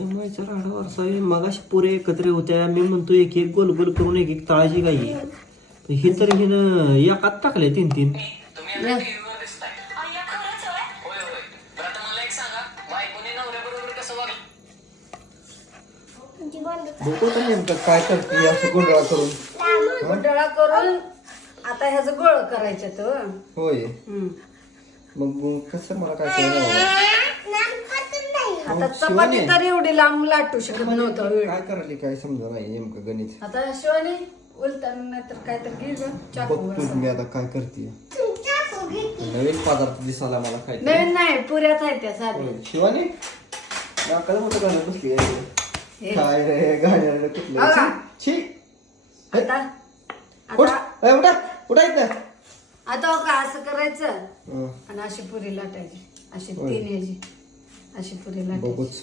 शंभरचा राडा वरसावी मगाशी पुरे एकत्र होत्या. मी म्हणतो एक एक गोल गोल करून एक एक तळाची गाई. ही तर हिनं एकात टाकले 3-3. बघू तर नेमकं काय करते असं गुंडळा करून. गुंडळा करून आता ह्याचं गोळ करायचं तो. होय मग कसं मला काय करायचं. आता चपाती तर एवढी लांब लाटू शकत नव्हतं. काय करायला काय समजा नाही नेमकं गणित. आता शिवानी उलटानं नाही तर काय तर घे ग चाकू. बघतो मी आता काय करते. नवीन पदार्थ दिसायला मला काय नवीन नाही पुऱ्यात आहे त्या साध्या. शिवानी नाकाला मोठं गाणं बसली काय रे गाण्याला कुठलं बघा. छी आता उठ आता उठा उठा इथं. आता का असं करायचं आणि अशी पुरी लाटायची. अशी 3 ह्याची अशी पुरी लाटायची. बघूच